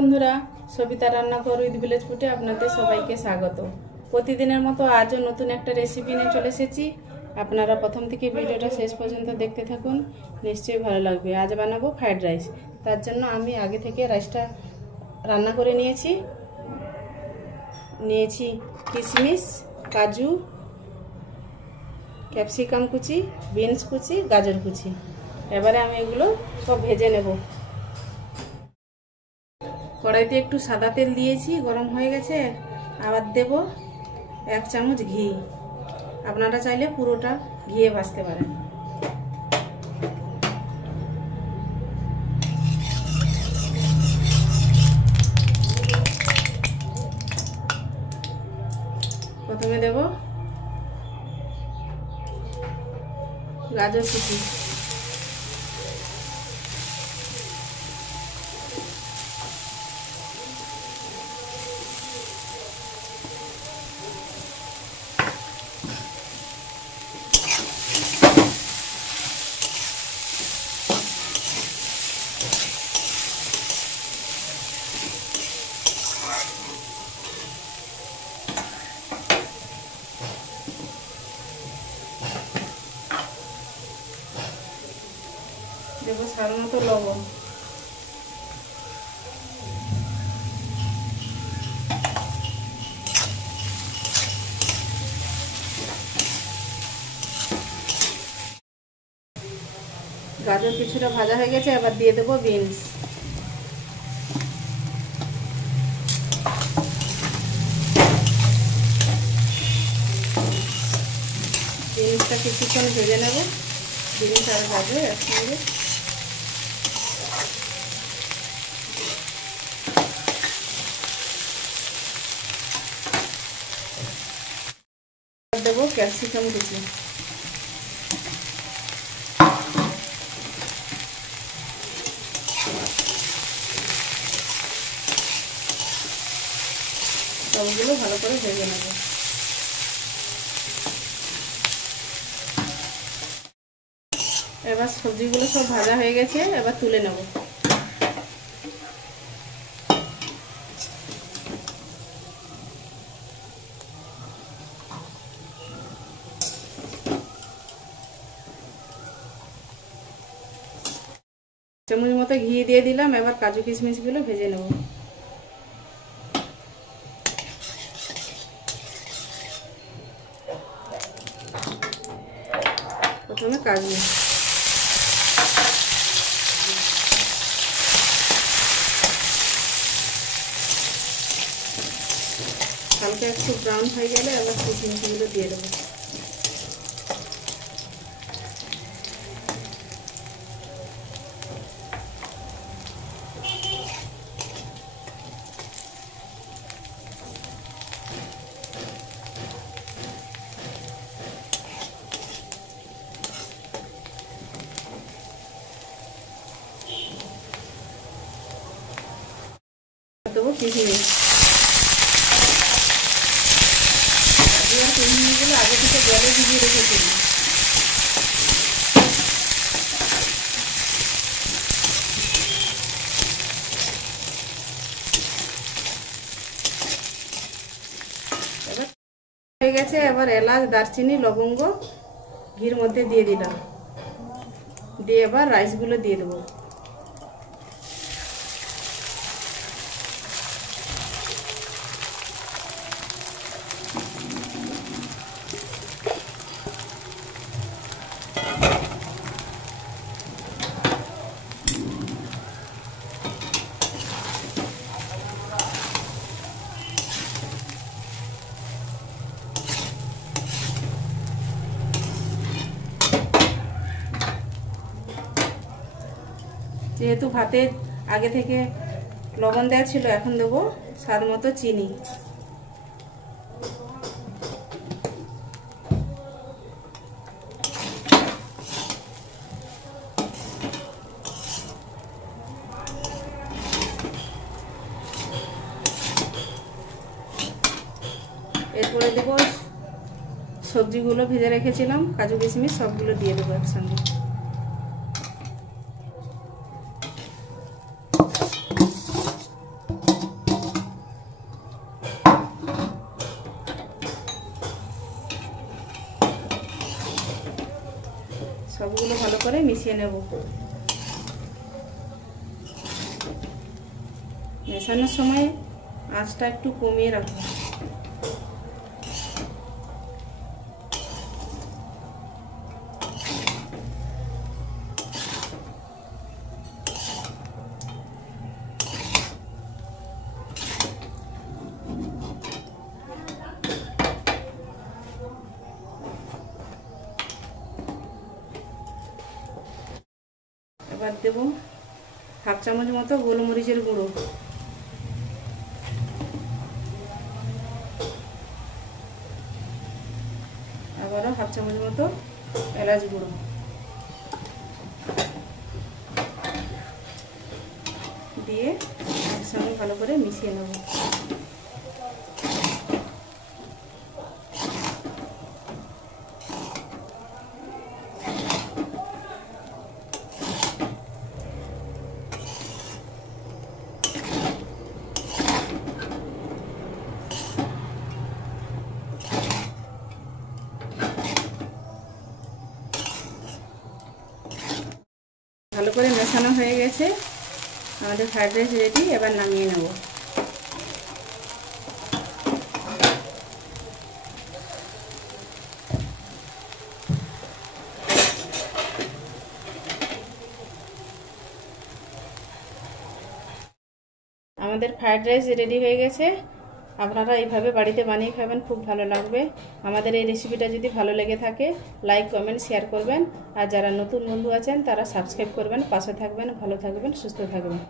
বন্ধুরা, সবিতা রান্নাঘর with village ফুডে আপনাদের সবাইকে স্বাগত। প্রতিদিনের মতো আজও নতুন একটা রেসিপি নিয়ে চলে এসেছি। আপনারা প্রথম থেকে ভিডিওটা শেষ পর্যন্ত দেখতে থাকুন, নিশ্চয়ই ভালো লাগবে। আজ বানাবো ফ্রাইড রাইস। তার জন্য আমি আগে থেকে রাইসটা রান্না করে নিয়েছি কিশমিশ, কাজু, ক্যাপসিকাম কুচি, বিনস কুচি, গাজর কুচি। এবারে আমি এগুলো সব ভেজে নেব। কড়াইতে একটু সাদা তেল দিয়েছি, গরম হয়ে গেছে। আবার দেব 1 চামচ ঘি। আপনারা চাইলে পুরোটা ঘিয়ে ভাজতে পারেন। প্রথমে দেব গাজর কুচি, দেবো স্বাদ মতো লবণ, গাজর কিছুটা ভাজা হয়ে গেছে। এবার দিয়ে দেবো বিনস। বিনসটা কিছুক্ষণ ভেজে নেব। বিনস আর গাজর একসঙ্গে। দেবো ক্যাপসিকাম কুচি। সবগুলো ভালো করে ভেজে নেব। এবার সবজিগুলো সব ভাজা হয়ে গেছে, এবার তুলে নেব। চামচ মতো ঘি দিয়ে দিলাম। এবার কাজু কিশমিশগুলো ভেজে নেব। প্রথমে কাজু, হালকা একটু ব্রাউন হয়ে গেলে এবার কিশমিশগুলো দিয়ে দেবো। দেবো কিশমিশ। কিশমিশগুলো আগে থেকে জলে ভিজিয়ে রেখেছিলাম। এবার হয়ে গেছে। এবার এলাচ, দারচিনি, লবঙ্গ ঘির মধ্যে দিয়ে দিলাম। দিয়ে এবার রাইসগুলো দিয়ে দেবো। যেহেতু ভাতে আগে থেকে লবণ দেওয়া ছিল, এখন দেবো স্বাদ মতো চিনি। এরপরে দেবো সবজিগুলো ভেজে রেখেছিলাম, কাজু কিশমিশ সবগুলো দিয়ে দেবো একসঙ্গে। মিশিয়ে নেব। মেশানোর সময় আঁচটা একটু কমিয়ে রাখবো। এবার দেব হাফ চামচ মতো গোলমরিচের গুঁড়ো, আবারও হাফ চামচ মতো এলাচ গুঁড়ো, দিয়ে একসঙ্গে ভালো করে মিশিয়ে নেব। ভালো করে মেশানো হয়ে গেছে, আমাদের ফ্রাইড রাইস রেডি। এবার নামিয়ে নেব। আমাদের ফ্রাইড রাইস রেডি হয়ে গেছে। আপনারা এইভাবে বাড়িতে বানিয়ে খাবেন, খুব ভালো লাগবে। আমাদের এই রেসিপিটা যদি ভালো লেগে থাকে লাইক কমেন্ট শেয়ার করবেন, আর যারা নতুন বন্ধু আছেন তারা সাবস্ক্রাইব করবেন, পাশে থাকবেন। ভালো থাকবেন, সুস্থ থাকবেন।